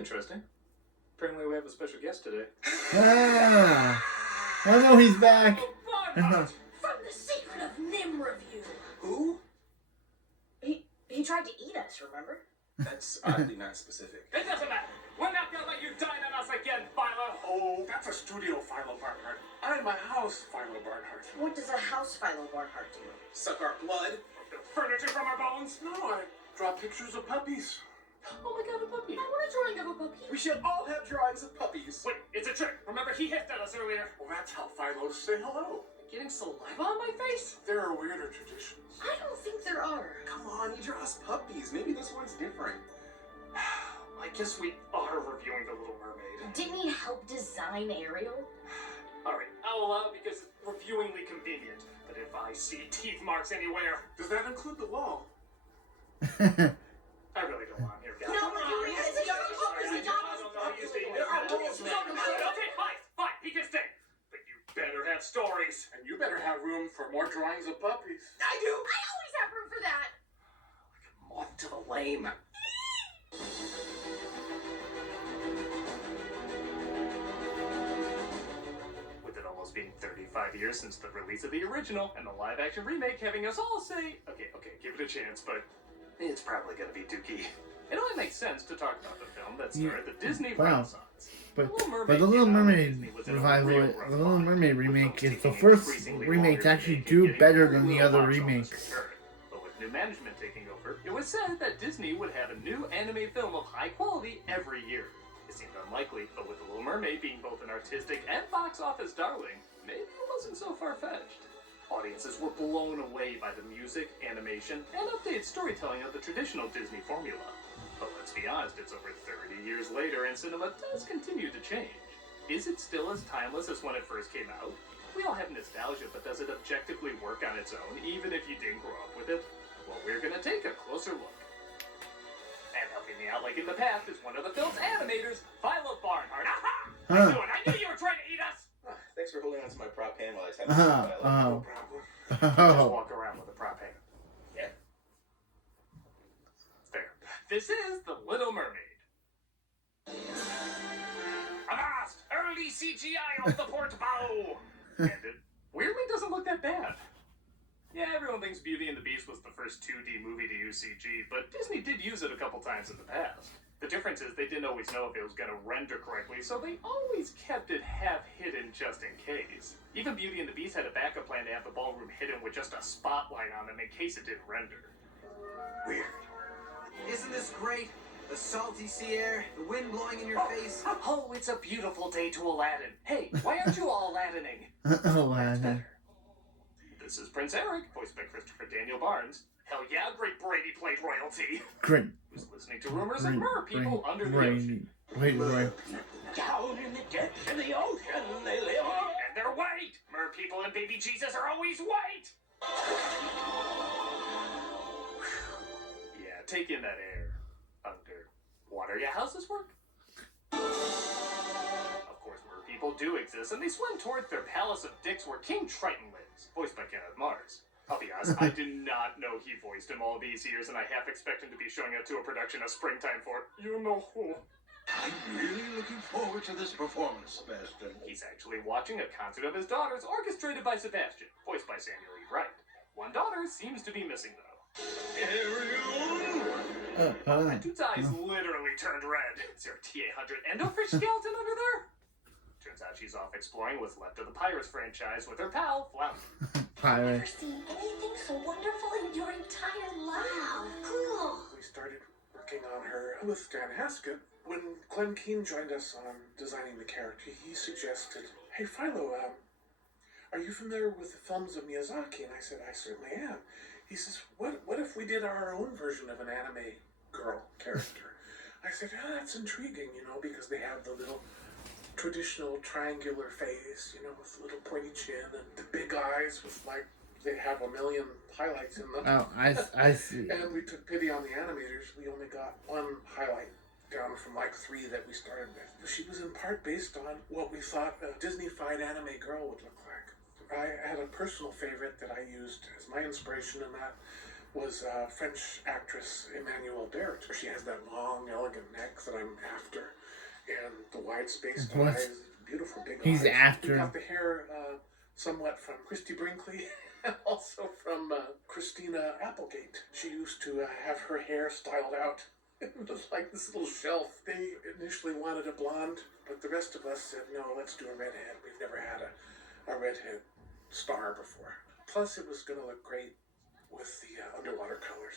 interesting. Apparently we have a special guest today. Ah! Oh no, he's back! From the Secret of Nim review. Who? He tried to eat us, remember? That's oddly not specific. It doesn't matter. We're not gonna let you dine on us again, Philo. Oh, that's a studio, Philo Barnhart. I'm a house, Philo Barnhart. What does a house Philo Barnhart do? Suck our blood. Furniture from our bones. No, I draw pictures of puppies. Oh my god, a puppy. I want a drawing of a puppy. We should all have drawings of puppies. Wait, it's a trick. Remember, he hissed at us earlier. Well, that's how Philos say hello. Getting saliva on my face? There are weirder traditions. I don't think there are. Come on, he draws puppies. Maybe this one's different. I guess we are reviewing The Little Mermaid. Didn't he help design Ariel? Alright, I'll allow it because it's reviewingly convenient. But if I see teeth marks anywhere, Does that include the wall? I really don't want him here, guys. No, but you're Okay, fine, he can stay. But you better have stories. And you better have room for more drawings of puppies. I do. I always have room for that. Moth to the lame. With it almost being 35 years since the release of the original and the live-action remake having us all say, okay, give it a chance, but it's probably gonna be dookie. It only makes sense to talk about the film that started the Disney Renaissance. But The The Little came out when Mermaid Disney was in a revival, real rough The Little spot, Mermaid with remake films is the taking first increasingly remake longer to actually make and do getting better than real the other box office remakes. return. But with new management taking over, it was said that Disney would have a new anime film of high quality every year. It seemed unlikely, but with The Little Mermaid being both an artistic and box office darling, maybe it wasn't so far-fetched. Audiences were blown away by the music, animation, and updated storytelling of the traditional Disney formula. But let's be honest, it's over 30 years later and cinema does continue to change. Is it still as timeless as when it first came out? We all have nostalgia, but does it objectively work on its own, even if you didn't grow up with it? Well, we're gonna take a closer look. And helping me out like in the past is one of the film's animators, Philo Barnhart. Aha! I knew it! I knew you were trying to eat us! Thanks for holding on to my prop hand while I tap No problem. Just Oh. walk around with a prop hand. Yeah. Fair. This is The Little Mermaid. Avast! Early CGI off the port bow! And it weirdly doesn't look that bad. Yeah, everyone thinks Beauty and the Beast was the first 2D movie to use CG, but Disney did use it a couple times in the past. The difference is they didn't always know if it was going to render correctly, so they always kept it half hidden just in case. Even Beauty and the Beast had a backup plan to have the ballroom hidden with just a spotlight on them in case it didn't render. Weird. Isn't this great? The salty sea air, the wind blowing in your face. Oh, it's a beautiful day to Aladdin. Hey, why aren't you all Aladdining? Aladdin. This is Prince Eric, voiced by Christopher Daniel Barnes. Hell yeah, great Brady played royalty. Great. Who's listening to rumors of mer people under the ocean. Wait. Down in the depths of the ocean they live. And they're white! Mer people and baby Jesus are always white! Yeah, take in that air. Underwater. Yeah, how's this work? Of course, mer people do exist, and they swim towards their palace of dicks where King Triton lives, voiced by Kenneth Mars. I'll be honest, I did not know he voiced him all these years, and I half expect him to be showing up to a production of Springtime for you-know-who. I'm really looking forward to this performance, Sebastian. He's actually watching a concert of his daughters, orchestrated by Sebastian, voiced by Samuel E. Wright. One daughter seems to be missing, though. Ariel! That dude's eyes literally turned red. Is there a TA-100 endofish skeleton under there? Turns out she's off exploring what's left of the Pirates franchise with her pal, Flounder. Pirate. Never seen anything so wonderful in your entire life. Cool. We started working on her with Dan Haskett. When Glenn Keane joined us on designing the character, he suggested, "Hey Philo, are you familiar with the films of Miyazaki?" And I said, "I certainly am." He says, what if we did our own version of an anime girl character? I said, "Oh, that's intriguing, because they have the little traditional triangular face, with the little pointy chin and the big eyes with they have a million highlights in them." Oh, I see. And we took pity on the animators. We only got one highlight down from 3 that we started with. She was in part based on what we thought a Disney-fied anime girl would look like. I had a personal favorite that I used as my inspiration in that was French actress Emmanuelle Barrett. She has that long, elegant neck that I'm after, and the wide-spaced eyes, beautiful big He's eyes. after. We got the hair somewhat from Christy Brinkley, and also from Christina Applegate. She used to have her hair styled out. It was like this little shelf. They initially wanted a blonde, but the rest of us said, no, let's do a redhead. We've never had a redhead star before. Plus, it was going to look great with the underwater colors.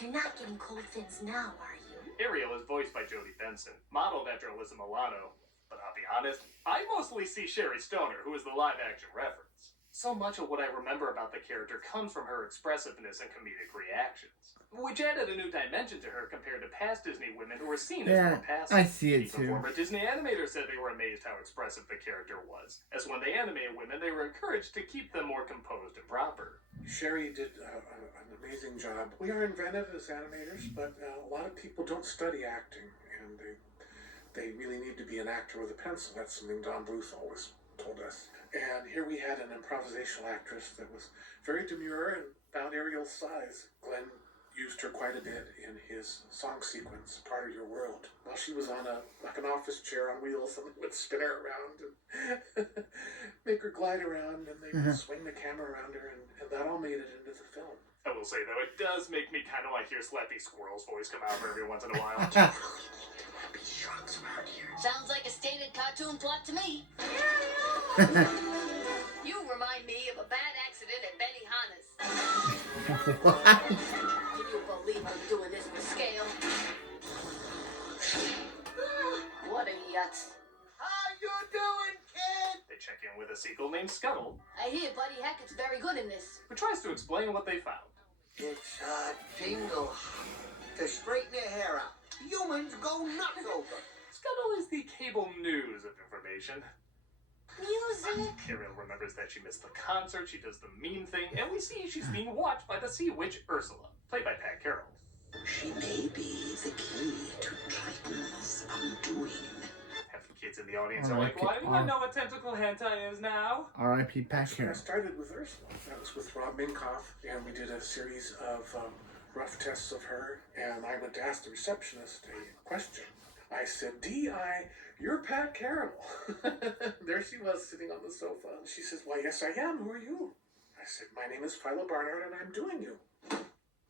You're not getting cold fins now, are you? Ariel is voiced by Jodie Benson, modeled after Alyssa Milano. But I'll be honest, I mostly see Sherry Stoner, who is the live-action reference. So much of what I remember about the character comes from her expressiveness and comedic reactions, which added a new dimension to her compared to past Disney women who were seen as more passive. I see it Even too. former Disney animators said they were amazed how expressive the character was, as when they animated women, they were encouraged to keep them more composed and proper. Sherry did an amazing job. We are inventive as animators, but a lot of people don't study acting, and they really need to be an actor with a pencil. That's something Don Bluth always told us. And here we had an improvisational actress that was very demure and found Ariel's size. Glenn used her quite a bit in his song sequence, Part of Your World. While she was on like an office chair on wheels, someone would spin her around and make her glide around, and they would swing the camera around her, and that all made it into the film. I will say, though, it does make me kind of like hear Slappy Squirrel's voice come out every once in a while. Sounds like a stated cartoon plot to me. You remind me of a bad accident at Benihana's. Can you believe I'm doing this with scale? What idiots. How you doing, kid? They check in with a seagull named Scuttle, I hear Buddy Hackett's very good in this. who tries to explain what they found. It's a jingle to straighten your hair out. Humans go nuts over. Scuttle is the cable news of information. Music. Ariel remembers that she missed the concert, she does the mean thing, and we see she's being watched by the sea witch Ursula, played by Pat Carroll. She may be the key to Triton's undoing. Half the kids in the audience are like, why do I know what tentacle hentai is now? R.I.P. Pat Actually, I Carroll. started with Ursula. That was with Rob Minkoff, and we did a series of rough tests of her, and I went to ask the receptionist a question. I said, D.I., you're Pat Carroll. There she was sitting on the sofa. And she says, why, yes, I am. Who are you? I said, my name is Philo Barnhart, and I'm doing you.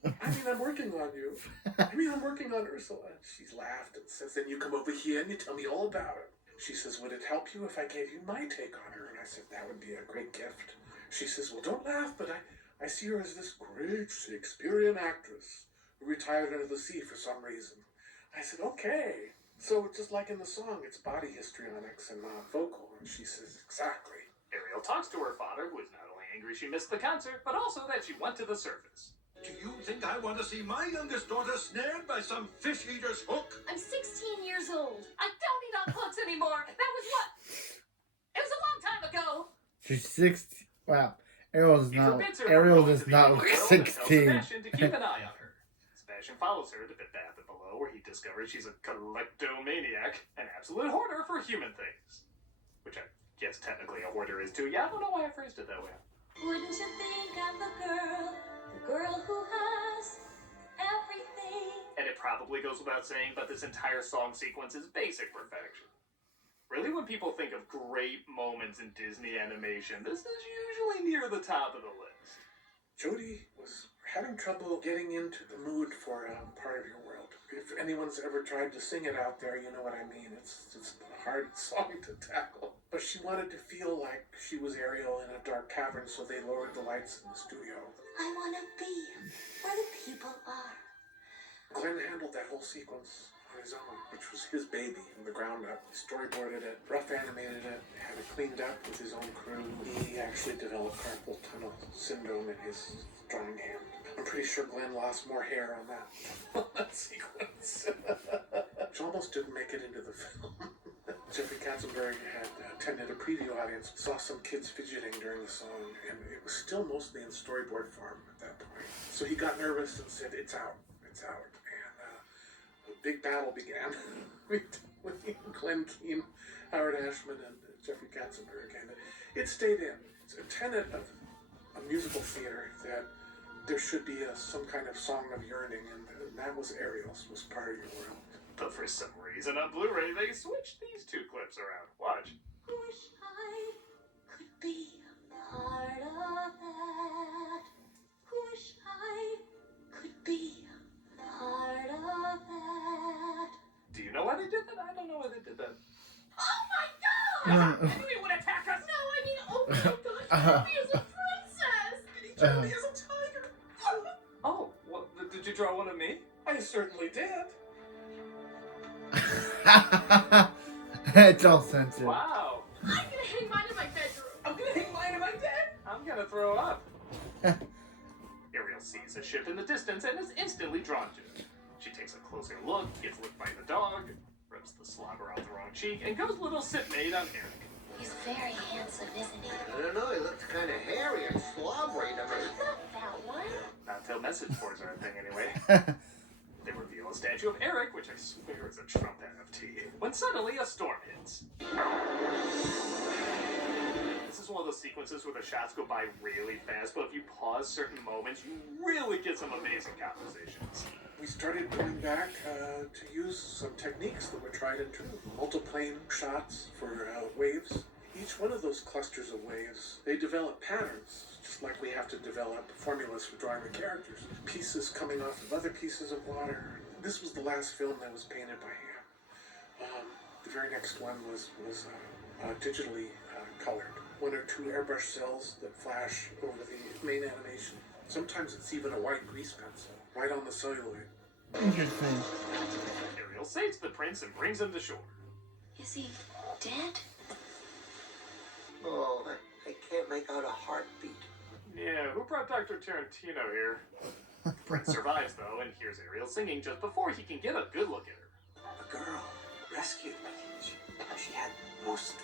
I mean, I'm working on you. I mean, I'm working on Ursula. She laughed and says, then you come over here and you tell me all about it. She says, would it help you if I gave you my take on her? And I said, that would be a great gift. She says, well, don't laugh, but I see her as this great Shakespearean actress who retired under the sea for some reason. I said, okay. So just like in the song, it's body histrionics and not vocal. And she says, exactly. Ariel talks to her father, who is not only angry she missed the concert, but also that she went to the surface. Do you think I want to see my youngest daughter snared by some fish eater's hook? I'm 16 years old. I don't eat on hooks anymore. That was what? It was a long time ago. She's 16. Wow. Ariel does He not forbids her from Ariel going does to the not inner look world and tells 16. Sebastian to keep an eye on her. Sebastian follows her to Bed Bath & Below, where he discovers she's a collectomaniac, an absolute hoarder for human things. Which I guess technically a hoarder is too. Yeah, I don't know why I phrased it that way. Wouldn't you think I'm the girl who has everything? And it probably goes without saying, but this entire song sequence is basic perfection. Really, when people think of great moments in Disney animation, this is usually near the top of the list. Jodie was having trouble getting into the mood for Part of Your World. If anyone's ever tried to sing it out there, you know what I mean. It's a hard song to tackle. But she wanted to feel like she was Ariel in a dark cavern, so they lowered the lights in the studio. I want to be where the people are. Glenn handled that whole sequence on his own, which was his baby from the ground up. He storyboarded it, rough animated it, had it cleaned up with his own crew. He actually developed carpal tunnel syndrome in his drawing hand. I'm pretty sure Glenn lost more hair on that sequence. Which almost didn't make it into the film. Jeffrey Katzenberg had attended a preview audience, saw some kids fidgeting during the song, and it was still mostly in storyboard form at that point. So he got nervous and said, it's out. And a big battle began with Glenn Keane, Howard Ashman, and Jeffrey Katzenberg. And it stayed in. It's a tenet of a musical theater that there should be some kind of song of yearning, and that was Ariel's, was part of your world. But for some reason on Blu-ray, they switched these two clips around. Watch. Wish I could be a part of that. Wish I could be a part of that. Do you know why they did that? I don't know why they did that. Oh my god! I knew he would attack us! No, I mean, oh my god, he is a princess! He turned me as a tiger. Oh, well, did you draw one of me? I certainly did. It's all censored. Wow. I'm gonna hang mine in my bedroom. I'm gonna hang mine in my den. I'm gonna throw up. Ariel sees a ship in the distance and is instantly drawn to it. She takes a closer look, gets licked by the dog, rubs the slobber off the wrong cheek, and goes little sipmate on Eric. He's very handsome, isn't he? I don't know, he looked kind of hairy and slobbery to me. Not that one. Not till message boards are a thing anyway. They reveal a statue of Eric, which I swear is a Trump NFT, when suddenly a storm hits. This is one of those sequences where the shots go by really fast, but if you pause certain moments, you really get some amazing compositions. We started going back to use some techniques that were tried and true. Multiplane shots for waves. Each one of those clusters of waves, they develop patterns, just like we have to develop formulas for drawing the characters. Pieces coming off of other pieces of water. This was the last film that was painted by hand. The very next one was digitally colored. One or two airbrush cells that flash over the main animation. Sometimes it's even a white grease pencil, right on the celluloid. Interesting. Ariel saves the prince and brings him to shore. Is he dead? Oh, I can't make out a heartbeat. Yeah, who brought Dr. Tarantino here? Prince survives, though, and hears Ariel singing just before he can get a good look at her. A girl rescued me. She had the most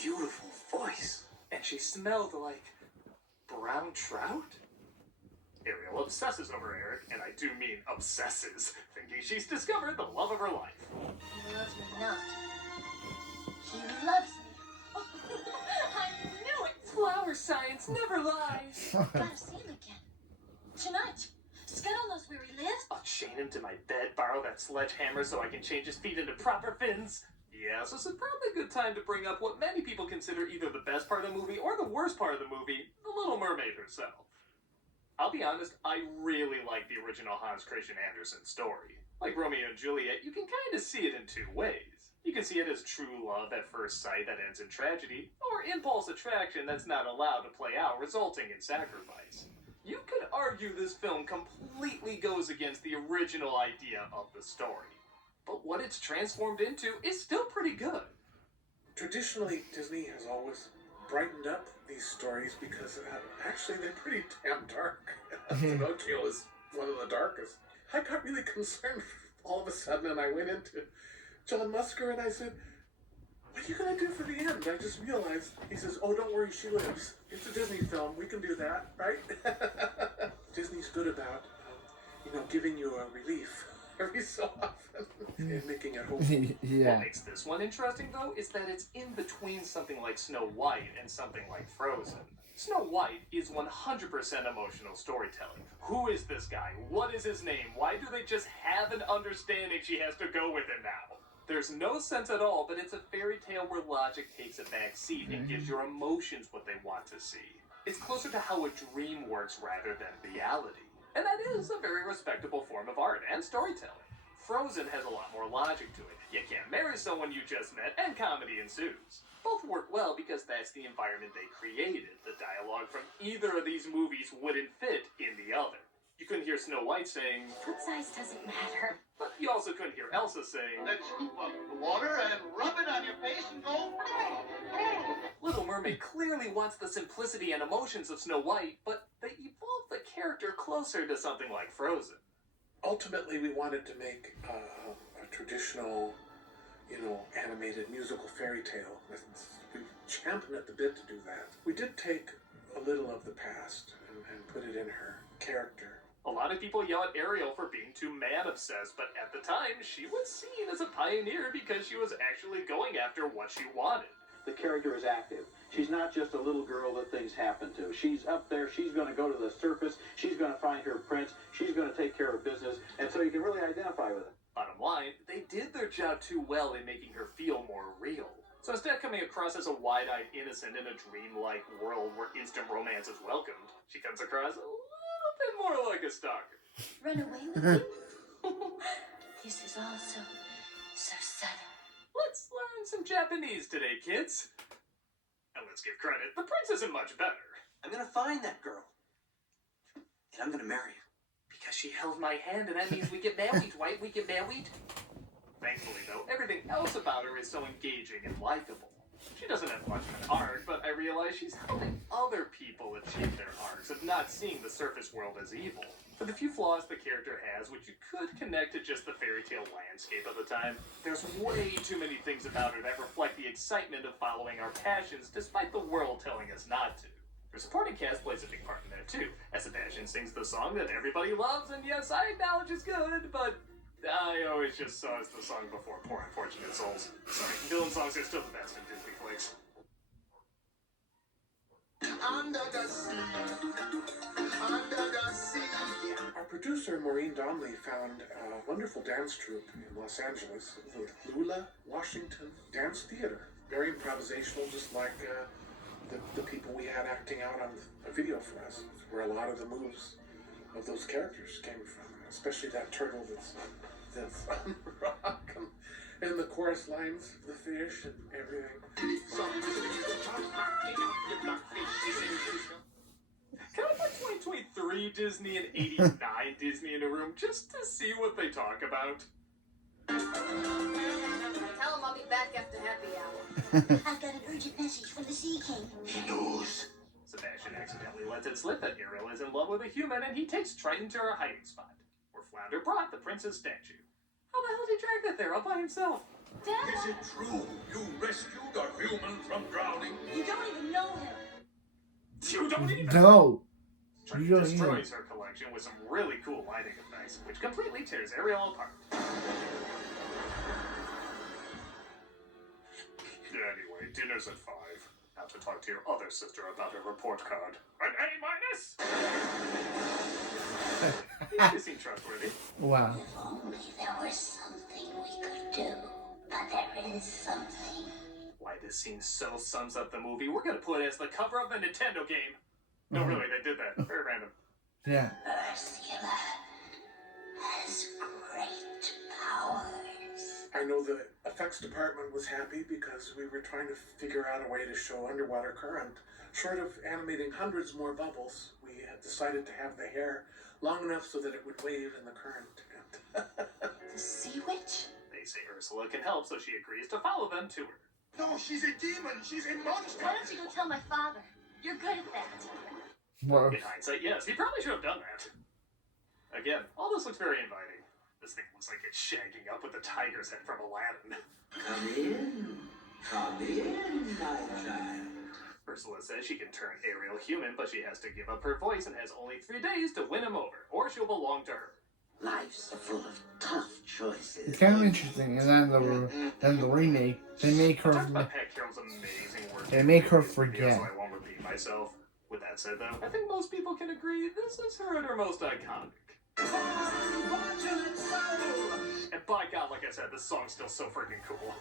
beautiful voice. And she smelled like brown trout? Ariel obsesses over Eric, and I do mean obsesses, thinking she's discovered the love of her life. He loves me not. He loves me. I knew it! Flower science never lies. Gotta see him again. Tonight. Scott knows where he lives. I'll chain him to my bed, borrow that sledgehammer so I can change his feet into proper fins. Yeah, so this is probably a good time to bring up what many people consider either the best part of the movie or the worst part of the movie, the Little Mermaid herself. I'll be honest, I really like the original Hans Christian Andersen story. Like Romeo and Juliet, you can kind of see it in two ways. You can see it as true love at first sight that ends in tragedy, or impulse attraction that's not allowed to play out, resulting in sacrifice. You could argue this film completely goes against the original idea of the story. But what it's transformed into is still pretty good. Traditionally, Disney has always brightened up these stories because actually they're pretty damn dark. Pinocchio is one of the darkest. I got really concerned all of a sudden, and I went into John Musker and I said, "What are you going to do for the end?" I just realized, he says, "Oh, don't worry, she lives. It's a Disney film. We can do that, right?" Disney's good about, giving you a relief every so often and making it hopeful. Yeah. What makes this one interesting, though, is that it's in between something like Snow White and something like Frozen. Snow White is 100% emotional storytelling. Who is this guy? What is his name? Why do they just have an understanding she has to go with him now? There's no sense at all, but it's a fairy tale where logic takes a back seat and gives your emotions what they want to see. It's closer to how a dream works rather than reality. And that is a very respectable form of art and storytelling. Frozen has a lot more logic to it. You can't marry someone you just met, and comedy ensues. Both work well because that's the environment they created. The dialogue from either of these movies wouldn't fit in the other. You couldn't hear Snow White saying, Foot size doesn't matter. but you also couldn't hear Elsa saying, Let's scoop up the water and rub it on your face and go. Little Mermaid clearly wants the simplicity and emotions of Snow White, but they evolved the character closer to something like Frozen. Ultimately, we wanted to make a traditional, animated musical fairy tale. We championed at the bit to do that. We did take a little of the past and put it in her character. A lot of people yell at Ariel for being too man-obsessed, but at the time, she was seen as a pioneer because she was actually going after what she wanted. the character is active. She's not just a little girl that things happen to. She's up there. She's going to go to the surface. She's going to find her prince. She's going to take care of business. And so you can really identify with it. Bottom line, they did their job too well in making her feel more real. So instead of coming across as a wide-eyed innocent in a dreamlike world where instant romance is welcomed, she comes across a little bit more like a stalker. Run away with him? This is all so sudden. Let's learn some Japanese today, kids. And let's give credit, the prince isn't much better. I'm gonna find that girl. And I'm gonna marry her. Because she held my hand and that means we get married, right? We get married? Thankfully, though, everything else about her is so engaging and likable. She doesn't have much of an arc, but I realize she's helping other people achieve their arcs of not seeing the surface world as evil. For the few flaws the character has, which you could connect to just the fairy tale landscape of the time, there's way too many things about her that reflect the excitement of following our passions despite the world telling us not to. Her supporting cast plays a big part in there too, as Sebastian sings the song that everybody loves, and yes, I acknowledge it's good, but I always just saw it as the song before Poor Unfortunate Souls. Sorry, villain songs are still the best in Disney flicks. Under the sea. Under the sea. Our producer, Maureen Donnelly, found a wonderful dance troupe in Los Angeles, the Lula Washington Dance Theater. Very improvisational, just like the people we had acting out on a video for us, where a lot of the moves of those characters came from, especially that turtle that's on the rock, and the chorus lines, the fish and everything. Can I put 2023 Disney and 89 Disney in a room just to see what they talk about? Tell him I'll be back after happy hour. I've got an urgent message from the Sea King. He knows. Sebastian accidentally lets it slip that Ariel is in love with a human and he takes Triton to her hiding spot, where Flounder brought the prince's statue. How the hell did he drag that there all by himself? Is it true you rescued a human from drowning? You don't even know him. You don't even No. Triton You don't destroys her collection with some really cool lighting effects, which completely tears Ariel apart. Anyway, dinner's at 5. Have to talk to your other sister about her report card. An A-. You seem trustworthy. Wow. If only there was something we could do. But there is something. Why this scene so sums up the movie, we're gonna put it as the cover of the Nintendo game. No, really, they did that. Very random. Yeah. Ursula has great powers. I know the effects department was happy because we were trying to figure out a way to show underwater current. Short of animating hundreds more bubbles, we had decided to have the hair long enough so that it would wave in the current. The Sea Witch? They say Ursula can help, so she agrees to follow them to her. No, she's a demon. She's a monster. Why don't you go tell my father? You're good at that. Well, In hindsight, yes, he probably should have done that. Again, all this looks very inviting. This thing looks like it's shagging up with the tiger's head from Aladdin. Come in, my child. Ursula says she can turn Ariel human, but she has to give up her voice and has only 3 days to win him over, or she'll belong to her. Life's full of tough choices. it's kind of interesting. And then the remake, they make I talked her. about Pat Carroll's amazing work. They make her in videos, forget. So I won't repeat myself. With that said, though, I think most people can agree this is her at her most iconic. And by God, like I said, this song's still so freaking cool.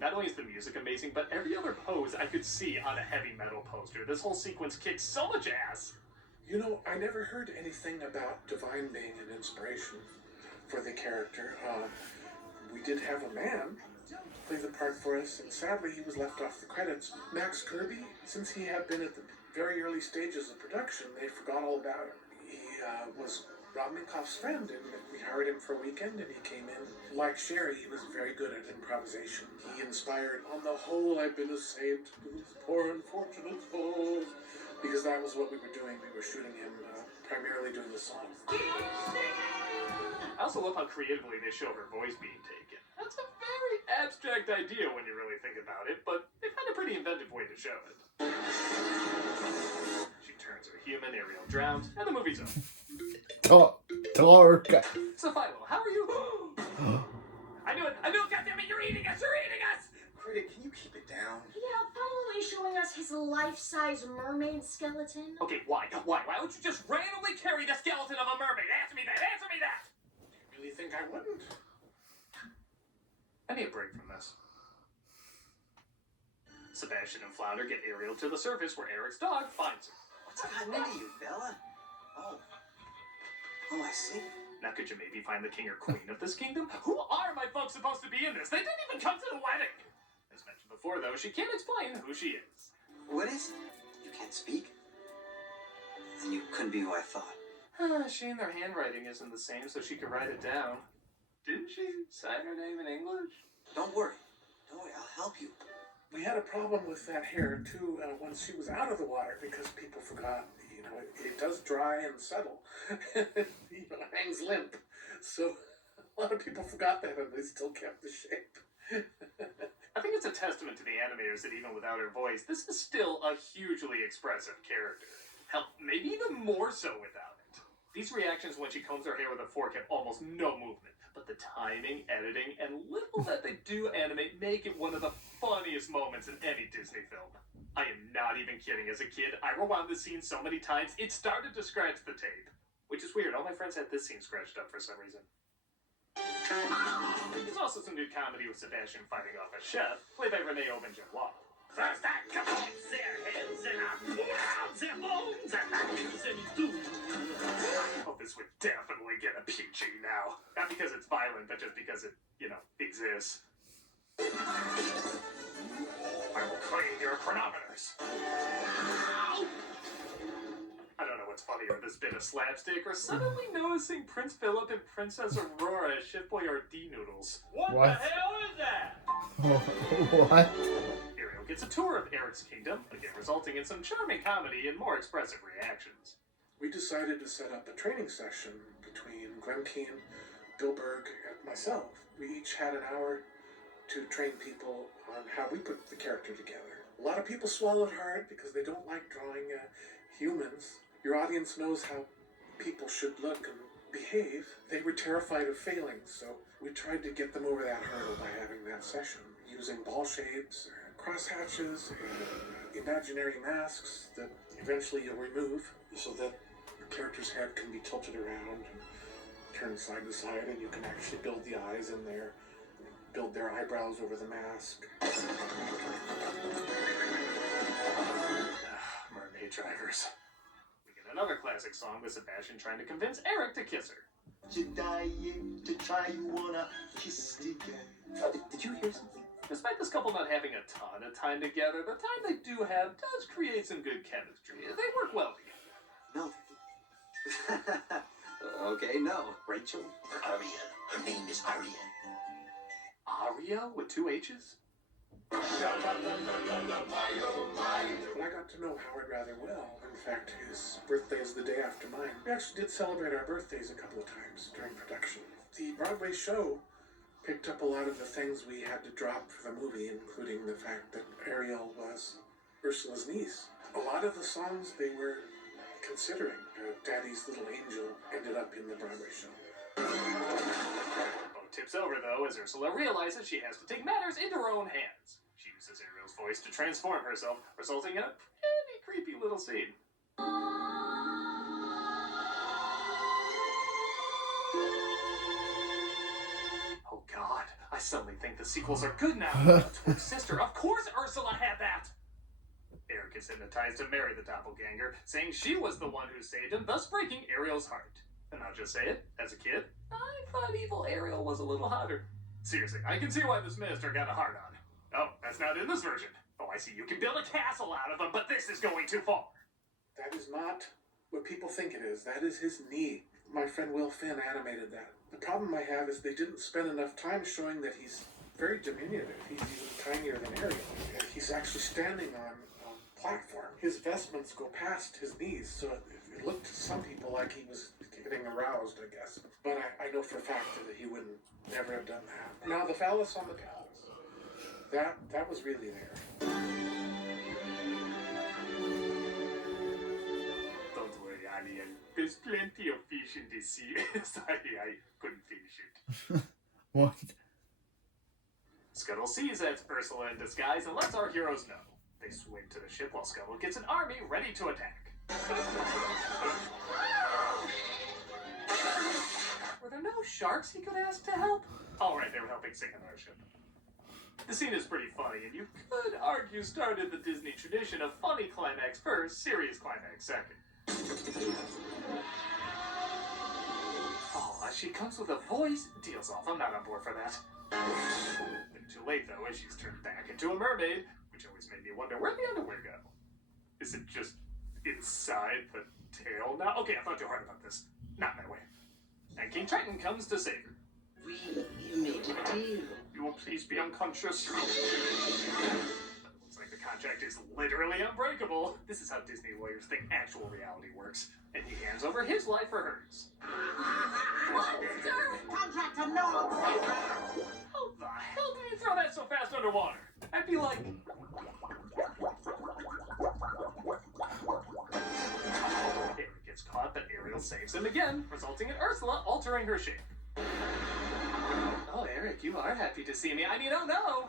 Not only is the music amazing, but every other pose I could see on a heavy metal poster. This whole sequence kicks so much ass. You know, I never heard anything about Divine being an inspiration for the character. We did have a man play the part for us, and sadly he was left off the credits. Max Kirby, since he had been at the very early stages of production, they forgot all about him. He was Rob Minkoff's friend, and we hired him for a weekend, and he came in. Like Sherry, he was very good at improvisation. He inspired, on the whole, I've been a saint to these poor unfortunate souls, because that was what we were doing. We were shooting him primarily doing the song. I also love how creatively they show her voice being taken. That's a very abstract idea when you really think about it, but they found a pretty inventive way to show it. She turns her human, Ariel drowns, and the movie's over. Dark. So Philo, how are you? I knew it, goddammit, you're eating us! Critic, can you keep it down? Yeah, his life-size mermaid skeleton? Okay, why? Why would you just randomly carry the skeleton of a mermaid? Answer me that! Answer me that! You really think I wouldn't? I need a break from this. Sebastian and Flounder get Ariel to the surface where Eric's dog finds her. What's gotten into you, Bella? Oh, I see. Now could you maybe find the king or queen of this kingdom? Who are my folks supposed to be in this? They didn't even come to the wedding! As mentioned before, though, she can't explain who she is. What is it? You can't speak? Then you couldn't be who I thought. Shame their handwriting isn't the same so she could write it down. Didn't she sign her name in English? Don't worry. I'll help you. We had a problem with that hair, too, once she was out of the water because people forgot, it does dry and settle. It hangs limp. So a lot of people forgot that and they still kept the shape. I think it's a testament to the animators that even without her voice, this is still a hugely expressive character. Hell, maybe even more so without it. These reactions when she combs her hair with a fork have almost no movement, but the timing, editing, and little that they do animate make it one of the funniest moments in any Disney film. I am not even kidding. As a kid, I rewound this scene so many times, it started to scratch the tape. Which is weird. All my friends had this scene scratched up for some reason. There's also some good comedy with Sebastian fighting off a chef, played by Renee Auberjonois. First I cut off their heads and I pull out their bones and I use them too. Oh, this would definitely get a PG now. Not because it's violent, but just because it, exists. I will clean your chronometers. I don't know what's funnier, this bit of slapstick or suddenly noticing Prince Philip and Princess Aurora as Chef Boyardee noodles. What the hell is that? What? Ariel gets a tour of Eric's kingdom, again resulting in some charming comedy and more expressive reactions. We decided to set up a training session between Glenn Keane, Bill Berg, and myself. We each had an hour to train people on how we put the character together. A lot of people swallowed hard because they don't like drawing humans. Your audience knows how people should look and behave. They were terrified of failing, so we tried to get them over that hurdle by having that session, using ball shapes, crosshatches, and imaginary masks that eventually you'll remove so that your character's head can be tilted around and turned side to side, and you can actually build the eyes in there, build their eyebrows over the mask. Mermaid drivers. We get another classic song with Sebastian trying to convince Eric to kiss her. You're dying to try, you wanna kiss again. Did you hear something? Despite this couple not having a ton of time together, the time they do have does create some good chemistry. They work well together. No. Okay, no. Rachel? Aria. Her name is Aria. Aria with 2 H's? But I got to know Howard rather well. In fact, his birthday is the day after mine. We actually did celebrate our birthdays a couple of times during production. The Broadway show picked up a lot of the things we had to drop for the movie, including the fact that Ariel was Ursula's niece. A lot of the songs they were considering, Daddy's Little Angel, ended up in the Broadway show. Boat tips over, though, as Ursula realizes she has to take matters into her own hands. She uses Ariel's voice to transform herself, resulting in a pretty creepy little scene. Oh god, I suddenly think the sequels are good now. Twin sister, of course Ursula had that! Eric is hypnotized to marry the doppelganger, saying she was the one who saved him, thus breaking Ariel's heart. And I'll just say it, as a kid, I thought evil Ariel was a little hotter. Seriously, I can see why this minister got a hard on. Oh, that's not in this version. Oh, I see, you can build a castle out of him, but this is going too far. That is not what people think it is. That is his knee. My friend Will Finn animated that. The problem I have is they didn't spend enough time showing that he's very diminutive. He's even tinier than Ariel. And he's actually standing on a platform. His vestments go past his knees, so it looked to some people like he was getting aroused, I guess. But I know for a fact that he wouldn't never have done that. Now, the phallus on the palace, that was really there. Don't worry, Alien. There's plenty of fish in the sea. Sorry, I couldn't finish it. What? Scuttle sees that's Ursula in disguise and lets our heroes know. They swing to the ship while Scuttle gets an army ready to attack. Were there no sharks he could ask to help? All right, they were helping sink another ship. The scene is pretty funny, and you could argue started the Disney tradition of funny climax first, serious climax second. Oh, she comes with a voice. Deals off. I'm not on board for that. Then too late, though, as she's turned back into a mermaid, which always made me wonder, where'd the underwear go? Is it just inside the tail now? Okay, I thought too hard about this. Not my way. And King Triton comes to save her. We made a deal. You will please be unconscious. Looks like the contract is literally unbreakable. This is how Disney lawyers think actual reality works. And he hands over his life for hers. Contract annulled. How the hell did you throw that so fast underwater? I'd be like... Eric gets caught, but Ariel saves him again, resulting in Ursula altering her shape. Oh, Eric, you are happy to see me. I mean, oh no!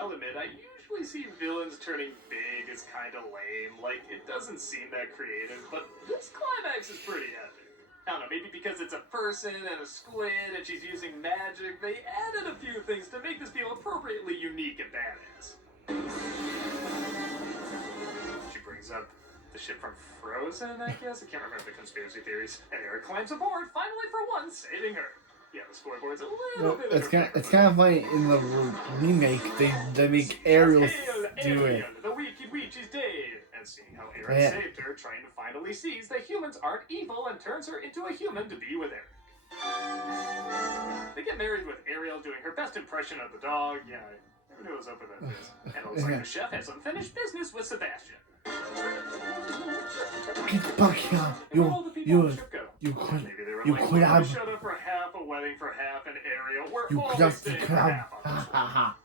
I'll admit, I usually see villains turning big as kind of lame. Like, it doesn't seem that creative, but this climax is pretty epic. I don't know, maybe because it's a person and a squid and she's using magic, they added a few things to make this feel appropriately unique and badass. She brings up the ship from Frozen, I guess? I can't remember the conspiracy theories. And Eric climbs aboard, finally for once, saving her. Yeah, the scoreboard's a little bit... It's kind of funny in the remake, they make Ariel do it. The wicked witch is dead. And seeing how Eric saved her, Triton finally sees that humans aren't evil and turns her into a human to be with Eric. They get married with Ariel doing her best impression of the dog. Yeah, I never knew it was open to this. And it looks like the chef has unfinished business with Sebastian. Get back here! You could have. Shut up for half a wedding for half an Ariel. We're You always could staying have. for half of Ha us. ha ha.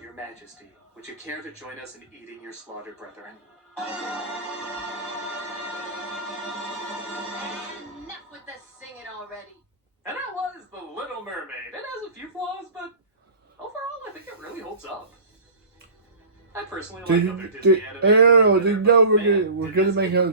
Your Majesty, would you care to join us in eating your slaughtered brethren? Enough with the singing already. And that was The Little Mermaid. It has a few flaws, but overall, I think it really holds up. I personally like other Disney Ariel, you know we're gonna make a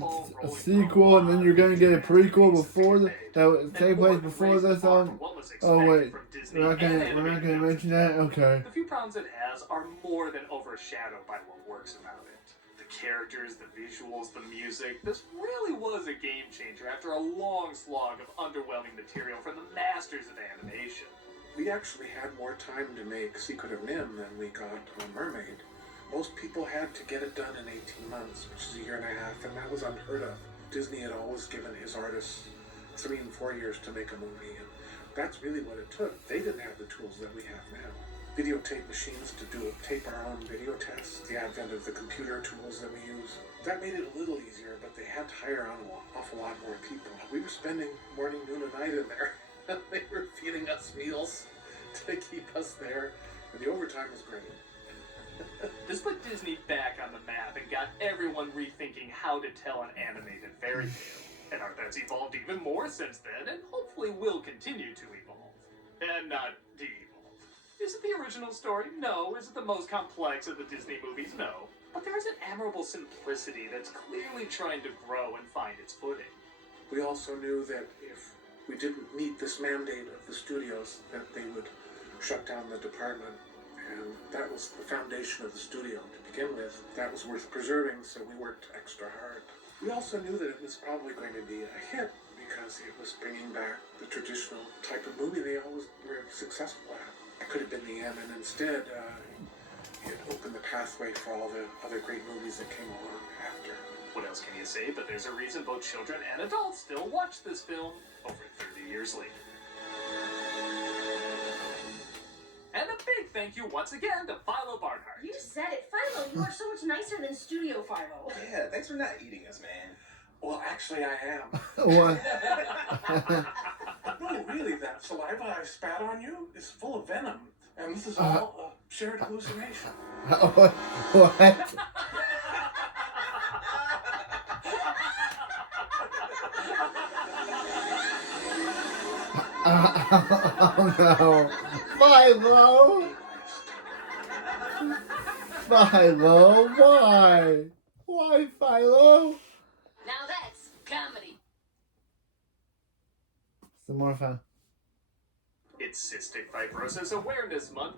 sequel, and then you're gonna get a prequel before that would take place before this on. Oh wait, we're not gonna mention that. Okay. The few problems it has are more than overshadowed by what works about it. The characters, the visuals, the music. This really was a game changer after a long slog of underwhelming material from the masters of animation. We actually had more time to make Secret of NIMH than we got on Mermaid. Most people had to get it done in 18 months, which is a year and a half, and that was unheard of. Disney had always given his artists 3 and 4 years to make a movie, and that's really what it took. They didn't have the tools that we have now. Videotape machines to tape our own video tests, the advent of the computer tools that we use. That made it a little easier, but they had to hire on an awful lot more people. We were spending morning, noon, and night in there. They were feeding us meals to keep us there, and the overtime was great. This put Disney back on the map and got everyone rethinking how to tell an animated fairy tale. And art that's evolved even more since then, and hopefully will continue to evolve. And not de-evolve. Is it the original story? No. Is it the most complex of the Disney movies? No. But there is an admirable simplicity that's clearly trying to grow and find its footing. We also knew that if we didn't meet this mandate of the studios, that they would shut down the department. And that was the foundation of the studio to begin with. That was worth preserving, so we worked extra hard. We also knew that it was probably going to be a hit because it was bringing back the traditional type of movie they always were successful at. It could have been the end, and instead it opened the pathway for all the other great movies that came along after. What else can you say? But there's a reason both children and adults still watch this film over 30 years later. And a big thank you once again to Philo Barnhart. You said it. Philo, you are so much nicer than Studio Philo. Yeah, thanks for not eating us, man. Well, actually, I am. What? No, really, that saliva I spat on you is full of venom. And this is all a shared hallucination. What? Oh no. Philo! Philo, why? Why, Philo? Now that's comedy. Some more fun. It's Cystic Fibrosis Awareness Month,